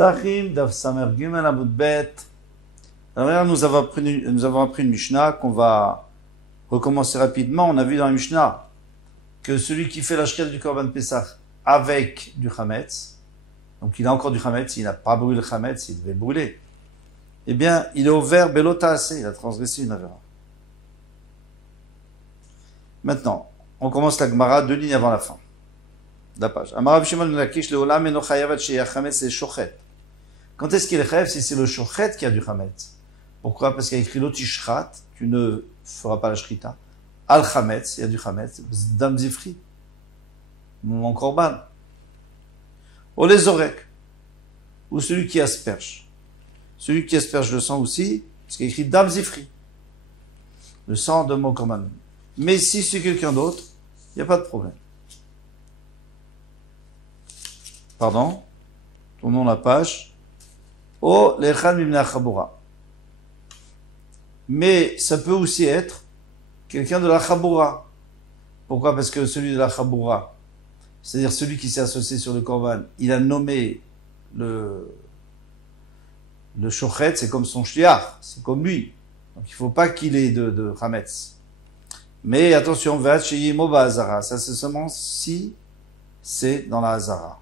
Psachim Daf Samer Gimel Amud Bet. Alors nous avons appris une Mishnah qu'on va recommencer rapidement. On a vu dans la Mishnah que celui qui fait la shkita du Korban Pesach avec du Chametz, donc il a encore du Chametz, il n'a pas brûlé le Chametz, il devait brûler, eh bien il est ouvert Belota assez, il a transgressé une avera. Maintenant, on commence la Gemara 2 lignes avant la fin de la page. Amarav Shimon ben Lakish leolam eno chayav ad sheyach chametz le shochet. Quand est-ce qu'il est chayav si c'est le shochet qui a du chametz? Pourquoi? Parce qu'il y a écrit l'otishrat, tu ne feras pas la shrita. Al chametz, il y a du chametz. Dam zifri, mon korban. Ou les orek, ou celui qui asperge. Celui qui asperge le sang aussi, parce qu'il y a écrit dam zifri, le sang de mon korban. Mais si c'est quelqu'un d'autre, il n'y a pas de problème. Pardon, tournons la page. Oh, l'echad mimna chabura. Mais ça peut aussi être quelqu'un de la chabura. Pourquoi? Parce que celui de la chabura, c'est-à-dire celui qui s'est associé sur le korban, il a nommé le shochet, c'est comme son shliach, c'est comme lui. Donc il ne faut pas qu'il ait de chametz. Mais attention, v'at sheyimo ba'azara. Ça c'est seulement si c'est dans la hazara.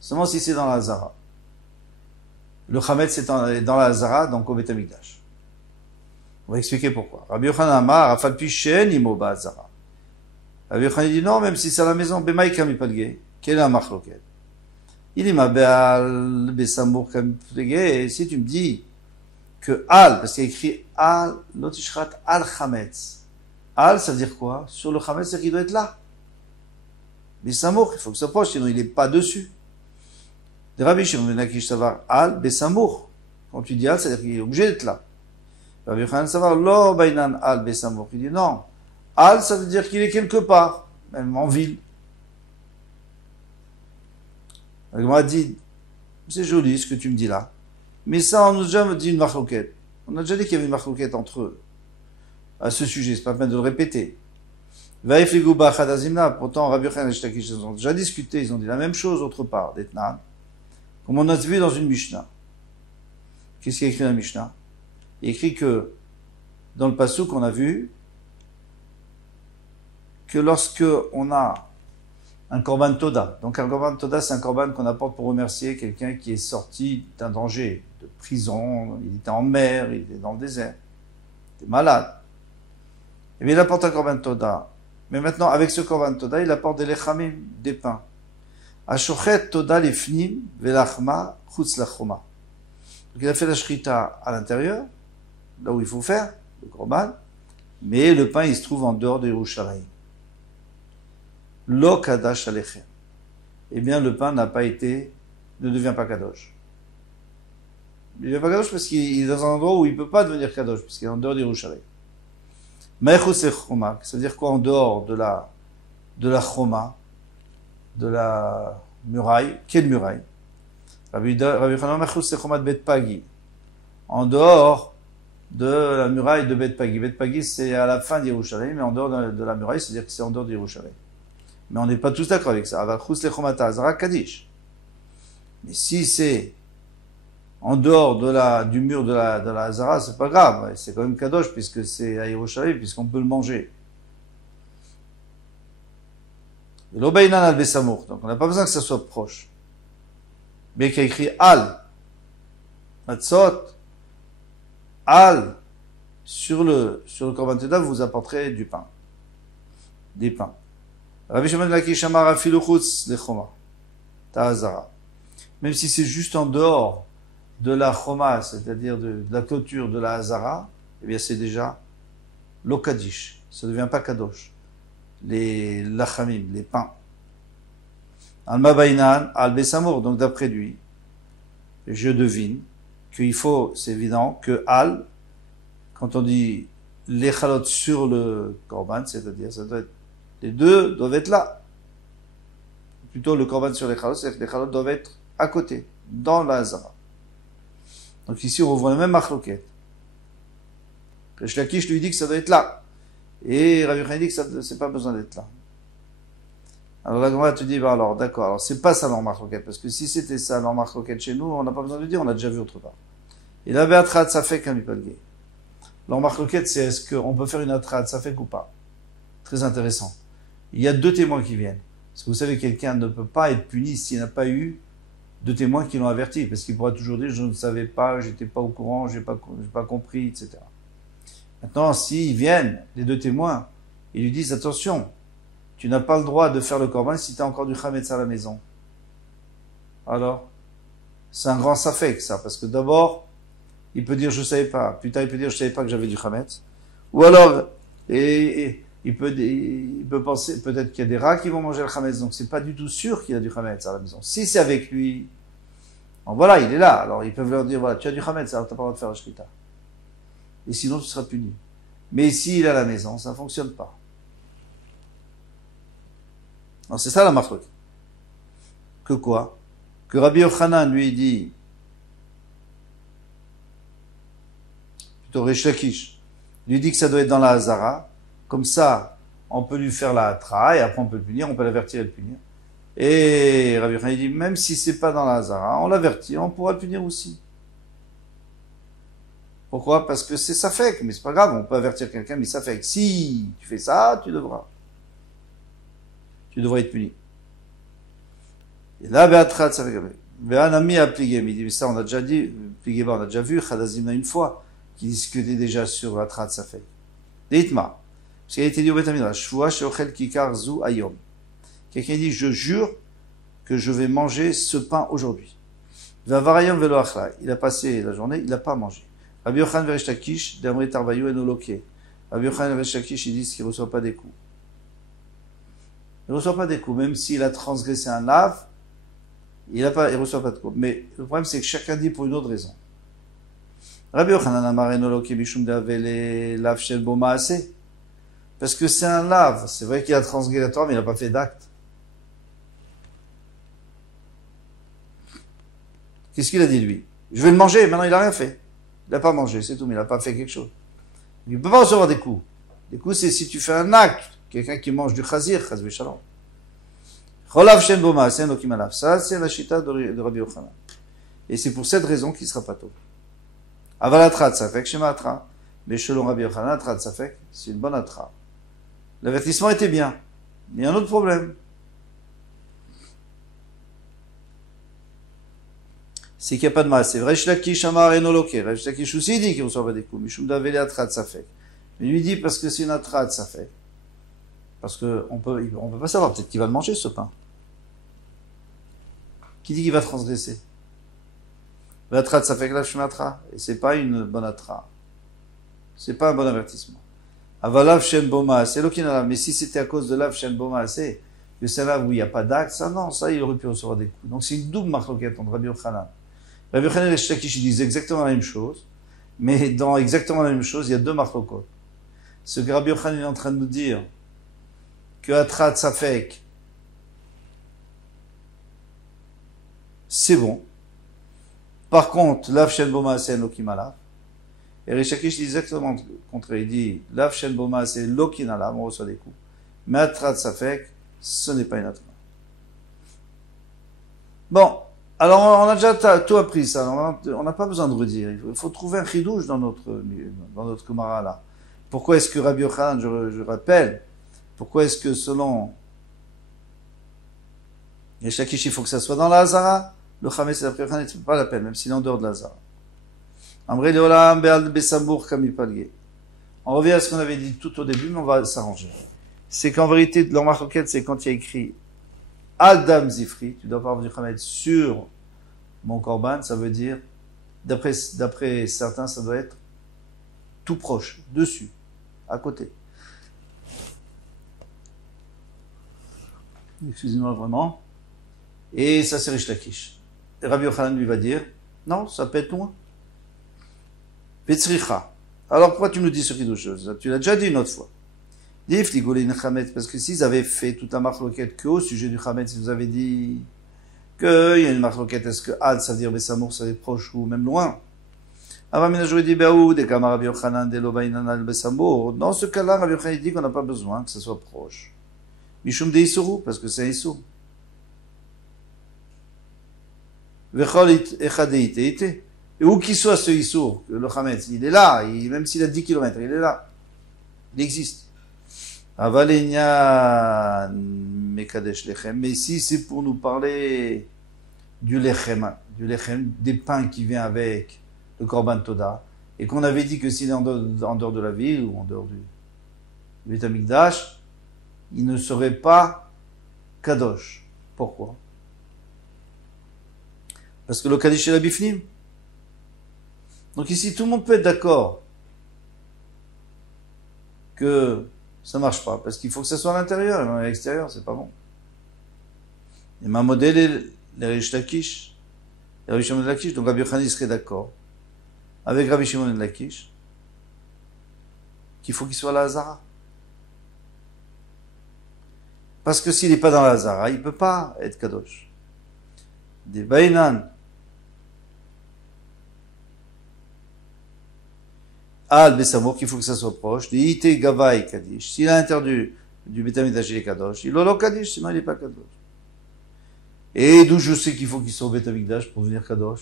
Seulement si c'est dans la hazara. Le chametz c'est dans la hazara, donc au Beit Hamikdash. On va expliquer pourquoi. Rabbi Yochanan Amar, afal pi she'enimo ba'azara. Rabbi Yochanan dit non, même si c'est à la maison, b'maï kamipalge, quelle est la machloket? Il dit ma be'al be'samour kamipalge, et si tu me dis que al, parce qu'il y a écrit al, l'otishrat al chametz. Al, ça veut dire quoi? Sur le chametz, c'est qu'il doit être là. Be'samour, il faut que ça proche, sinon il n'est pas dessus. De Rabbi Shimon ben Lakish savar al besamour. Quand tu dis al, c'est-à-dire qu'il est obligé d'être là. Rabbi Yochanan savar lo bainan al besamour. Il dit non. Al, ça veut dire qu'il est quelque part, même en ville. La Gemara dit, c'est joli ce que tu me dis là. Mais ça, on nous a déjà dit une machloket. On a déjà dit qu'il y avait une machloket entre eux. À ce sujet, c'est pas la peine de le répéter. Vaifligu ba'chadazimna. Pourtant, Rabbi Yochanan et Shtakish, ils ont déjà discuté, ils ont dit la même chose autre part, d'Etnan. Comme on a vu dans une Mishnah. Qu'est-ce qu'il y a écrit dans la Mishnah? Il y a écrit que, dans le passouk, on a vu que lorsque on a un korban toda, donc un korban toda, c'est un korban qu'on apporte pour remercier quelqu'un qui est sorti d'un danger, de prison, il était en mer, il était dans le désert, il était malade. Et bien il apporte un korban toda. Mais maintenant, avec ce korban toda, il apporte des lechamim, des pains. Ashochet toda lifnim velachma chutz lachoma. Donc il a fait la shrita à l'intérieur, là où il faut faire, le korban, mais le pain il se trouve en dehors de Yerushalayim. Lo kadash alechem. Eh bien le pain ne devient pas kadosh. Il ne devient pas kadosh parce qu'il est dans un endroit où il ne peut pas devenir kadosh, puisqu'il est en dehors de Yerushalayim. Ma'echutz lachoma, ça veut dire quoi en dehors de la choma, de la muraille? Quelle muraille? Rabbi Yochanan ma'echutz lachoma de Bet Pagi, en dehors de la muraille de Bet Pagi. Bet Pagi c'est à la fin d'Yerushalayim, mais en dehors de la muraille, c'est-à-dire que c'est en dehors d'Yerushalayim. Mais on n'est pas tous d'accord avec ça. Avachus lechomata azara kadish. Mais si c'est en dehors du mur de la azara, c'est pas grave. C'est quand même kadosh puisque c'est à Yerushalayim, puisqu'on peut le manger. L'obeinan al besamour. Donc on n'a pas besoin que ça soit proche. Mais qu'il y a écrit al, matzot, al, sur le korban toda, vous apporterez du pain. Des pains. Rabbi Shimon ben Lakish amar afilu chutz lechoma ta'azara. Même si c'est juste en dehors de la choma, c'est-à-dire de la clôture de la hazara, eh bien c'est déjà lo kadish. Ça ne devient pas kadosh. Les lachamim, les pains. Alma bainan al besamour. Donc d'après lui, je devine qu'il faut, c'est évident, que al, quand on dit les chalot sur le korban, c'est-à-dire ça doit être les deux doivent être là. Plutôt le korban sur les chalot, c'est-à-dire que les chalot doivent être à côté, dans la hazara. Donc ici, on revoit le même machloket. Resh Lakish lui dit que ça doit être là. Et Rabbi Yochanan dit que ça c'est pas besoin d'être là. Alors la Gemara te dit, bah alors d'accord, alors c'est pas ça leur marloquette, parce que si c'était ça leur marloquette chez nous, on n'a pas besoin de le dire, on a déjà vu autre part. Et la Beatrat Safek Amipalgé. Leur marloquette, c'est est-ce qu'on peut faire une Atrat Safek ou pas? Très intéressant. Il y a deux témoins qui viennent. Parce que vous savez, quelqu'un ne peut pas être puni s'il n'a pas eu deux témoins qui l'ont averti, parce qu'il pourra toujours dire, je ne savais pas, j'étais pas au courant, j'ai pas compris, etc. Maintenant, s'ils viennent, les deux témoins, ils lui disent, attention, tu n'as pas le droit de faire le korban si tu as encore du chametz à la maison. Alors, c'est un grand safek, ça, parce que d'abord, il peut dire, je savais pas. Plus tard, il peut dire, je savais pas que j'avais du chametz. Ou alors, il peut penser, peut-être qu'il y a des rats qui vont manger le chametz, donc c'est pas du tout sûr qu'il a du chametz à la maison. Si c'est avec lui, bon, voilà, il est là. Alors, ils peuvent leur dire, voilà, tu as du chametz, alors tu n'as pas le droit de faire la shrita. Et sinon, tu seras puni. Mais s'il est à la maison, ça ne fonctionne pas. Alors, c'est ça la marloquette. Que quoi? Que Rabbi Yochanan lui dit, plutôt Resh Lakish, lui dit que ça doit être dans la Hazara. Comme ça, on peut lui faire la hatra, et après on peut le punir, on peut l'avertir et le punir. Et Rabbi Yochanan dit, même si c'est pas dans la Hazara, on l'avertit, on pourra le punir aussi. Pourquoi? Parce que c'est safek, mais c'est pas grave, on peut avertir quelqu'un, mais safek. Si tu fais ça, tu devras être puni. Et là, Beatrat Safek. Ve'anami a plié, mais il dit, ça on a déjà dit, plié, on a déjà vu, Chadazimna une fois, qui discutait déjà sur Beatrat Safek. Deitma. Parce qu'il a été dit au Betamidra, Shua sheochel kikar zu ayom. Quelqu'un dit, je jure que je vais manger ce pain aujourd'hui. Vavarayom velo achla. Il a passé la journée, il n'a pas mangé. Rabbi Yochanan Resh Lakish, d'Amre Tarvayu et Noloke. Rabbi Yochanan Resh Lakish, ils disent qu'il ne reçoit pas des coups. Il ne reçoit pas des coups, même s'il a transgressé un lave, il ne reçoit pas de coups. Mais le problème, c'est que chacun dit pour une autre raison. Rabbi Yochanan Amar Noloke Mishum Davele Lav Shel Bo Maaseh. Parce que c'est un lave. C'est vrai qu'il a transgressé la Torah, mais il n'a pas fait d'acte. Qu'est-ce qu'il a dit, lui? Je vais le manger, maintenant il n'a rien fait. Il n'a pas mangé, c'est tout, mais il n'a pas fait quelque chose. Il ne peut pas recevoir des coups. Des coups, c'est si tu fais un acte. Quelqu'un qui mange du chazir, chazvé shalom. Cholav shen boma, c'est un okimalav. Ça, c'est la chita de Rabbi Yochanan. Et c'est pour cette raison qu'il sera pas tôt. Aval atrat safek, shema atra. Mais selon Rabbi Yochanan, atrat safek, c'est une bonne atra. L'avertissement était bien. Mais il y a un autre problème. C'est qu'il n'y a pas de masse. C'est vrai, Resh Lakish Amar Enoloke. Resh Lakish aussi dit qu'il ne reçoit pas des coups. Mishum Davele Atrat Safek. Mais lui dit parce que c'est une Atrat Safek. Parce que on peut pas savoir. Peut-être qu'il va le manger, ce pain. Qui dit qu'il va transgresser? Atrat Safek la Shmatra. Et c'est pas une bonne Atra. C'est pas un bon avertissement. Avalav Shen Boma, c'est l'Okinala. Mais si c'était à cause de Lav Shen Boma, c'est que c'est là où il n'y a pas d'acte, ça non, ça il aurait pu recevoir des coups. Donc c'est une double marloquette entre Rabbi Yochanan. Rabbi Yochanan et Resh Lakish disent exactement la même chose, mais dans exactement la même chose, il y a deux marloquot. Ce que Rabbi Yochanan est en train de nous dire, que Atrat Safek, c'est bon. Par contre, Lav Shen Boma, c'est un Okimala. Et Resh Lakish dit exactement le contraire. Il dit, Lav Shen Boma, c'est l'Okinala, on reçoit des coups. Mais Atrat Safek, ce n'est pas une Atra. Bon. Alors, on a déjà tout appris ça. On n'a pas besoin de redire. Il faut trouver un chidouche dans notre Gemara là. Pourquoi est-ce que Rabbi Yochanan, je rappelle, pourquoi est-ce que selon Resh Lakish, il faut que ça soit dans la Hazara? Le Chametz et la Yochanan, c'est pas la peine, même s'il est en dehors de la Hazara. Amrei leolam be'al besambour kamipalge. On revient à ce qu'on avait dit tout au début, mais on va s'arranger. C'est qu'en vérité, leur marloquette, c'est quand il y a écrit Adam Zifri, tu dois pas avoir du Chametz sur mon korban, ça veut dire, d'après certains, ça doit être tout proche, dessus, à côté. Excusez-moi vraiment. Et ça, c'est Resh Lakish. Et Rabbi Yochanan lui va dire, non, ça peut être loin. Petzricha. Alors pourquoi tu nous dis ce qui chose? Tu l'as déjà dit une autre fois. Parce que s'ils avaient fait toute la marloquette qu'au sujet du Chametz, ils vous avaient dit qu'il y a une marloquette, est-ce que Ad, ça veut dire Besamour, ça veut dire proche ou même loin? Dans ce cas-là, Rabbi Yochanan dit qu'on n'a pas besoin que ce soit proche. Mishum de Isuru, parce que c'est un Isur. Vechol echadeit ite. Et où qu'il soit ce Isur, le Hametz, il est là, même s'il a 10 km, il est là. Il existe. Avalenya mekadesh lechem. Mais si c'est pour nous parler du lechem, des pains qui vient avec le Korban Toda, et qu'on avait dit que s'il est en dehors de la ville, ou en dehors du Beit Hamikdash, il ne serait pas Kadosh. Pourquoi? Parce que le Kaddish est la Bifnim. Donc ici, tout le monde peut être d'accord que ça marche pas, parce qu'il faut que ça soit à l'intérieur, et non à l'extérieur, c'est pas bon. Et ma modèle est les Rish Lakish, les Rabbi Shimon de Lakish, donc Rabbi Yochanan serait d'accord avec Rabbi Shimon de Lakish qu'il faut qu'il soit à la Hazara. Parce que s'il n'est pas dans la Hazara, il peut pas être Kadosh. Des Bainan Al Besamour, qu'il faut que ça soit proche. Des Ite Gavai Kaddish. S'il a interdit du Beit Hamikdash, il est Kadosh. Il a Kaddish, sinon il n'est pas Kadosh. Et d'où je sais qu'il faut qu'il soit au Beit Hamikdash pour devenir Kadosh.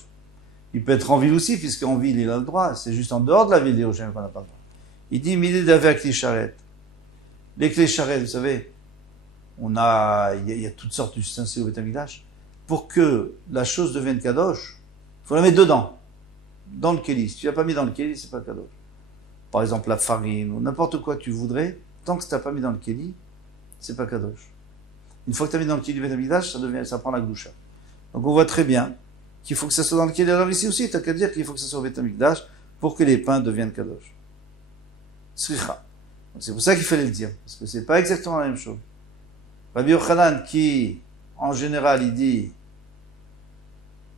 Il peut être en ville aussi, puisqu'en ville, il a le droit. C'est juste en dehors de la ville d'Yerushalayim qu'on n'a pas le droit. Il dit, mais il est avec les charrettes. Les clés charrettes, vous savez, il y a toutes sortes d'ustensiles au Beit Hamikdash. Pour que la chose devienne Kadosh, il faut la mettre dedans. Dans le Kéli. Si tu l'as pas mis dans le Kéli, c'est pas Kadosh. Par exemple, la farine, ou n'importe quoi tu voudrais, tant que tu n'as pas mis dans le Kéli, c'est pas Kadosh. Une fois que tu as mis dans le Kéli Beit Hamikdash, ça prend la Gdusha. Donc on voit très bien qu'il faut que ça soit dans le Kéli. Alors ici aussi, tu n'as qu'à dire qu'il faut que ça soit au Beit Hamikdash pour que les pains deviennent Kadosh. Sricha. C'est pour ça qu'il fallait le dire, parce que c'est pas exactement la même chose. Rabbi Yochanan, qui, en général, il dit,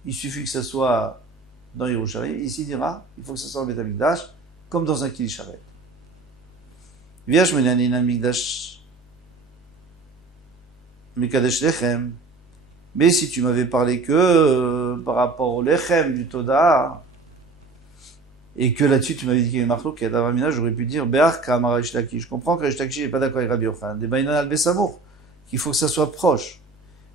il suffit que ça soit dans Yerushalayim, ici il dira, il faut que ça soit au Beit Hamikdash, comme dans un Kili Sharet. Viash menanin Hamikdash Mekadesh Lechem. Mais si tu m'avais parlé que par rapport au Lechem du Toda, et que là-dessus tu m'avais dit qu'il y a une marque qui est d'Avamina, j'aurais pu dire Be'ar Kamar Rish Lakish. Je comprends que Rish Lakish n'est pas d'accord avec Rabbi Yochanan. Des Bainan al Besamour, qu'il faut que ça soit proche.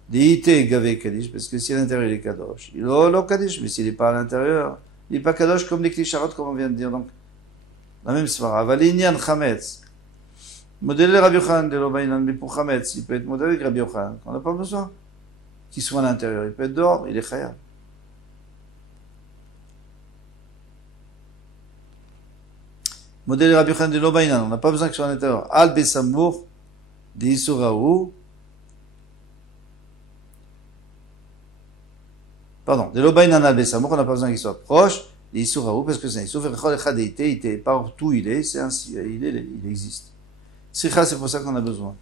Des Ite Gavé Kaddish, parce que si à l'intérieur il est Kadosh. Il est Kaddish, mais s'il n'est pas à l'intérieur, il n'est pas Kadosh comme les Klisharot, comme on vient de dire. Donc, la même svara. Valinyan Chametz. Modèle Rabbi Yochanan de l'Obainan, mais pour Chametz, il peut être modèle avec Rabbi Yochanan. On n'a pas besoin qu'il soit à l'intérieur. Il peut être dehors, il est Chayab. Modèle Rabbi Yochanan de l'Obainan, on n'a pas besoin qu'il soit à l'intérieur. Al Besamour, de Isuraou. Pardon, de l'Obainan al Besamour, on n'a pas besoin qu'il soit proche. Les Isuraou, parce que c'est un Isur, il était partout il est, c'est ainsi, il existe. Sricha, c'est pour ça qu'on a besoin.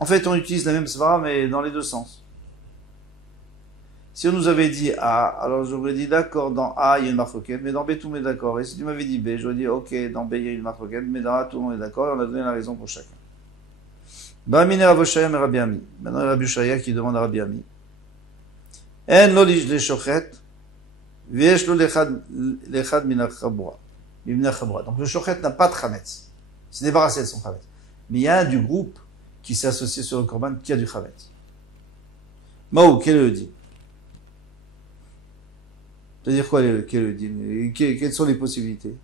En fait, on utilise la même svara, mais dans les deux sens. Si on nous avait dit A, alors j'aurais dit d'accord, dans A, il y a une marque, mais dans B, tout le monde est d'accord. Et si tu m'avais dit B, j'aurais dit ok, dans B, il y a une marque, mais dans A, tout le monde est d'accord, et on a donné la raison pour chacun. Ba'amine Ravoshayam et Rabbi Ami. Maintenant, Rabbi Shaya qui demande à Rabbi Ami. En lo le shochet, v'yesh lo lechad min ha-chabura. Donc le shochet n'a pas de chametz. Il s'est débarrassé de son chametz. Mais il y a un du groupe qui s'est associé sur le korban qui a du chametz. Maou, quel est le dit? C'est-à-dire quoi, quel est le dit? Quelles sont les possibilités?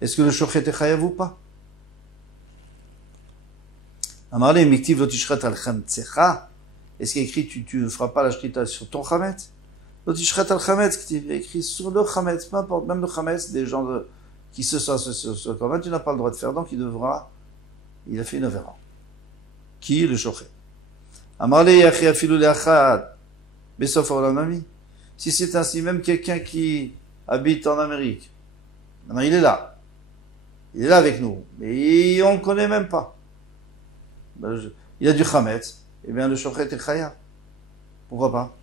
Est-ce que le shochet est chayav ou pas? Amarle, miktiv lotishrat al chametzecha. Est-ce qu'il y a écrit tu ne feras pas la shrita sur ton chametz? Lotishrat al chametz, il est écrit sur le chametz, peu importe, même le chametz, des gens qui se sont associés sur le korban, tu n'as pas le droit de faire, donc il a fait une avera. Qui? Le shochet. Amarle yachi afilu leachad, besof olamami. Si c'est ainsi, même quelqu'un qui habite en Amérique, maintenant il est là avec nous, mais on ne le connaît même pas. Il a du chametz, eh bien le shochet est chaya. Pourquoi pas?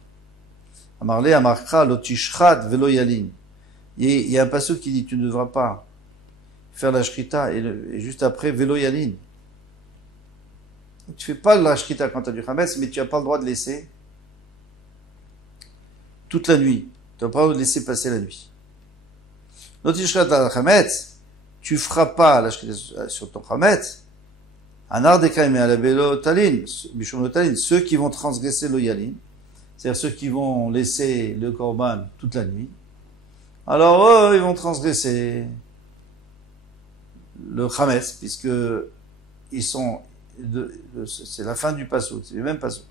Amarle amarcha lotishchat velo yalin. Il y a un passage qui dit tu ne devras pas faire la shrita et juste après velo yalin. Tu fais pas la shrita quand tu as du chametz, mais tu n'as pas le droit de laisser toute la nuit. Tu n'as pas le droit de laisser passer la nuit. Lotishchat al chametz, tu feras pas la shrita sur ton chametz. Anar dekaim alabelo talin, bishum talin, ceux qui vont transgresser le yalin, c'est-à-dire ceux qui vont laisser le korban toute la nuit, alors eux, ils vont transgresser le chametz, puisque ils sont, c'est la fin du pasouk, c'est le même pasouk.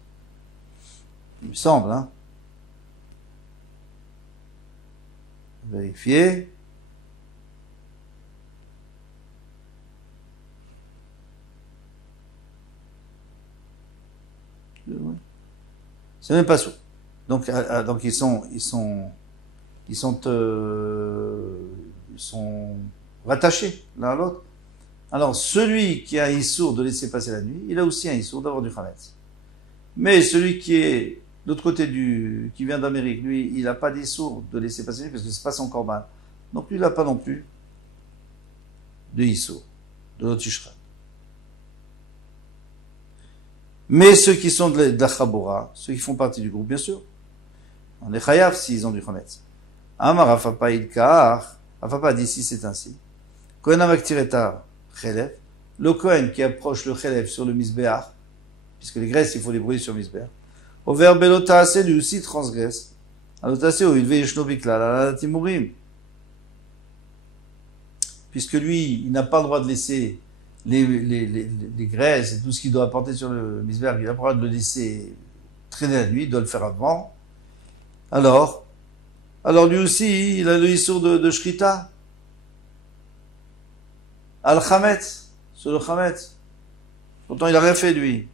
Il me semble, hein. Vérifier. C'est même pas ça. Donc ils sont rattachés l'un à l'autre. Alors celui qui a un issour de laisser passer la nuit, il a aussi un issour d'avoir du chametz. Mais celui qui est de l'autre côté qui vient d'Amérique, lui, il n'a pas d'issour de laisser passer la nuit parce que c'est pas son korban. Donc lui, il n'a pas non plus de issour, de l'otishra. Mais ceux qui sont de la Chabora, ceux qui font partie du groupe, bien sûr, on est chayav s'ils ont du chametz. Amar Rafapa Ilkar, Rafapa dit si c'est ainsi. Kohen Amaktireta Chelev, le Kohen qui approche le Chelev sur le Misbéach, puisque les graisses, il faut les brûler sur le Misbéach. Au vers Belotaase, lui aussi transgresse. Belotaase, où il veut Yeshno Bikla, la Timurim. Puisque lui, il n'a pas le droit de laisser les graisses et tout ce qu'il doit apporter sur le misber, il n'a pas le droit de le laisser traîner la nuit, il doit le faire avant. Alors lui aussi, il a le issour de Shrita. Al-Chametz, sur le Chametz. Pourtant, il n'a rien fait, lui.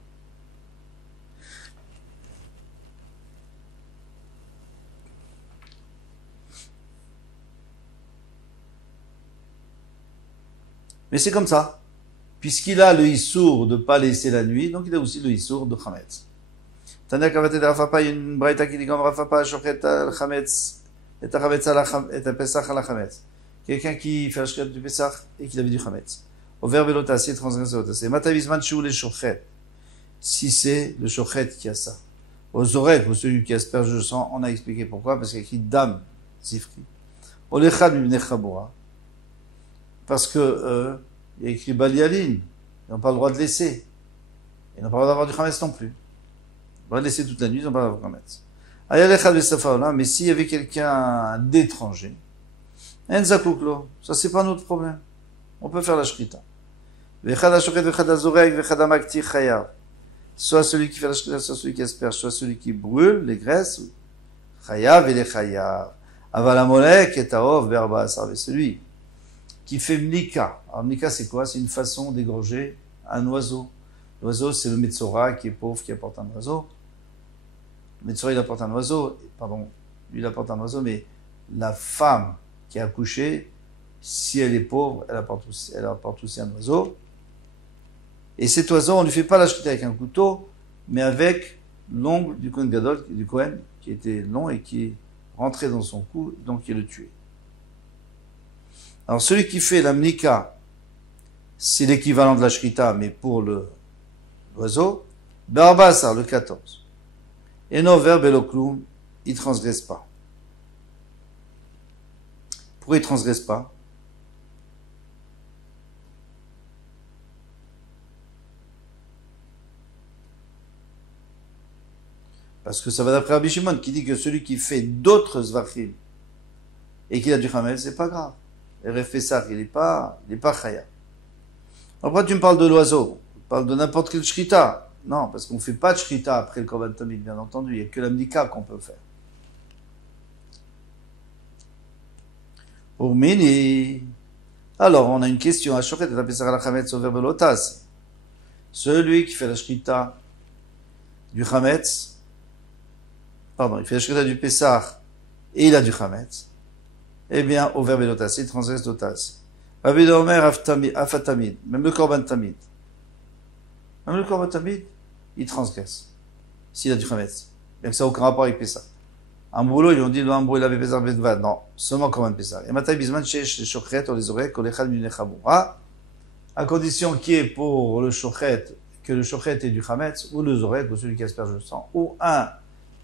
Mais c'est comme ça. Puisqu'il a le issour de ne pas laisser la nuit, donc il a aussi le issour de Chametz. Tandis qu'avec le Rafapa, il y a une braïta qui dit comme Rafapa, Shochet al-Chametz, et à Pesach al-Chametz. Quelqu'un qui fait la Shochet du Pesach et qui avait du Chametz. Au verbe l'otassé, transgresse l'otassé. Matavizman chou les Shochet. Si c'est le Shochet qui a ça. Aux oreilles, pour celui qui asperge le sang, on a expliqué pourquoi, parce qu'il y a écrit Dam, Zifri. Au lechad mibne Chabura. Parce que, il y a écrit Balialine. Ils n'ont pas le droit de laisser. Ils n'ont pas le droit d'avoir du Chametz non plus. Ils n'ont pas le droit de laisser toute la nuit, ils n'ont pas le droit d'avoir du Chametz. Mais s'il y avait quelqu'un d'étranger, Enzakouklo, ça c'est pas notre problème. On peut faire la shrita. Soit celui qui fait la shrita, soit celui qui asperge, soit celui qui brûle les graisses. Chayav et les chayav. Avalamolek et taov berba, ça celui qui fait mnika. Alors mnika c'est quoi? C'est une façon d'égorger un oiseau. L'oiseau c'est le Metzora qui est pauvre, qui apporte un oiseau. Le Metzora il apporte un oiseau, pardon, lui il apporte un oiseau, mais la femme qui a accouché, si elle est pauvre, elle apporte aussi un oiseau. Et cet oiseau, on ne lui fait pas la shrita avec un couteau, mais avec l'ongle du Kohen Gadol, du Kohen, qui était long et qui est rentré dans son cou, donc il le tuait. Alors celui qui fait la mnika, c'est l'équivalent de la shrita, mais pour l'oiseau. Barbasar, le 14. Et non verbe elokloum, il transgresse pas. Pourquoi il transgresse pas? Parce que ça va d'après Rabbi Shimon qui dit que celui qui fait d'autres zvachim et qu'il a du chamel, c'est pas grave. Refessar, il est pas chaya. Après, tu me parles de l'oiseau. Tu parles de n'importe quel shrita. Non, parce qu'on ne fait pas de shrita après le korban tamid, bien entendu. Il n'y a que la mnika qu'on peut faire. Urmini. Alors, on a une question. Ashochet et la pesach al chametz au verbe lotas. Celui qui fait la shrita du chametz, pardon, il fait la shrita du pesach et il a du chametz. Eh bien, au verbe lotas, il transgresse lotas. Rabbi Omer afatamid, même le korban tamid. Même le korban tamid, il transgresse. S'il a du chametz. Bien que ça n'a aucun rapport avec pesach. Ambroulo, ils ont dit, il avait pesach bedvad. Non, seulement korban pesach. Et matai bisman shesh les shochet, ou les oreilles, kol echad mine chabura. À condition qu'il y ait pour le shochet, que le shochet ait du chametz, ou les oreilles, ou celui qui asperge le sang, ou un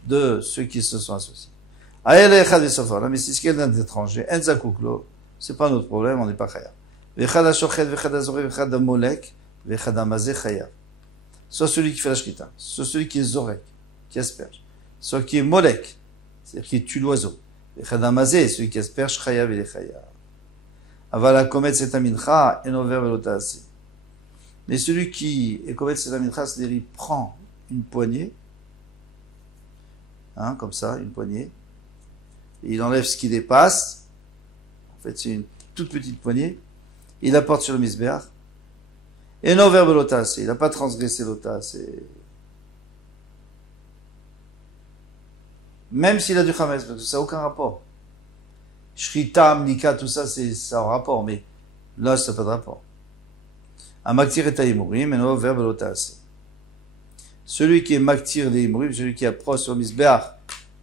de ceux qui se sont associés. Aïe, echad vesofa. Là, mais si c'est quelqu'un d'étranger, enzakouklo, c'est pas notre problème, on n'est pas chaya. Vechad ha-shochet, vechad ha-zoreh, vechad ha-molek, vechadamazé chayav. Soit celui qui fait la shrita, soit celui qui est zorek, qui asperge, soit qui est molek, c'est-à-dire qui tue l'oiseau. Vechadamazé, celui qui asperge, chayav, il est chayav. Avala komet c'est amincha, enover velotase. Mais celui qui est komet c'est amincha, c'est-à-dire il prend une poignée, hein, comme ça, une poignée, et il enlève ce qui dépasse. En fait, c'est une toute petite poignée. Il la porte sur le misbeach. Et non vers l'otas. Il n'a pas transgressé l'otas. Même s'il a du chametz, parce que ça n'a aucun rapport. Shrita, mnika, tout ça, ça a un rapport, mais là, ça n'a pas de rapport. Amaktir et taïmourim, et non vers l'otas. Celui qui est maktir les imurim, celui qui approche sur le misbeach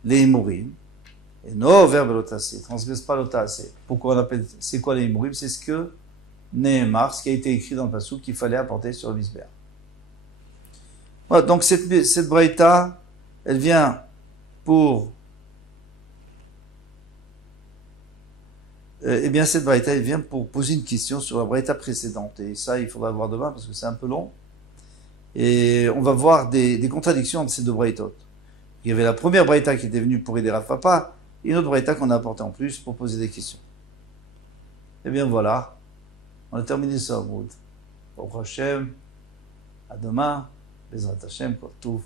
les imurim, et non vers l'otas. Il ne transgresse pas l'otas. Pourquoi on appelle, c'est quoi les imurim? C'est ce que Nehemar, ce qui a été écrit dans le passouk qu'il fallait apporter sur le misbeach. Voilà, donc cette braïta, elle vient pour... eh bien, cette braïta, elle vient pour poser une question sur la braïta précédente. Et ça, il faudra voir demain parce que c'est un peu long. Et on va voir des contradictions entre ces deux braïtotes. Il y avait la première braïta qui était venue pour aider Rav Papa, et une autre braïta qu'on a apportée en plus pour poser des questions. Eh bien, voilà. On a terminé ce Hamoud. Au Hashem, à demain, Bezrat Hashem, Kol Tov.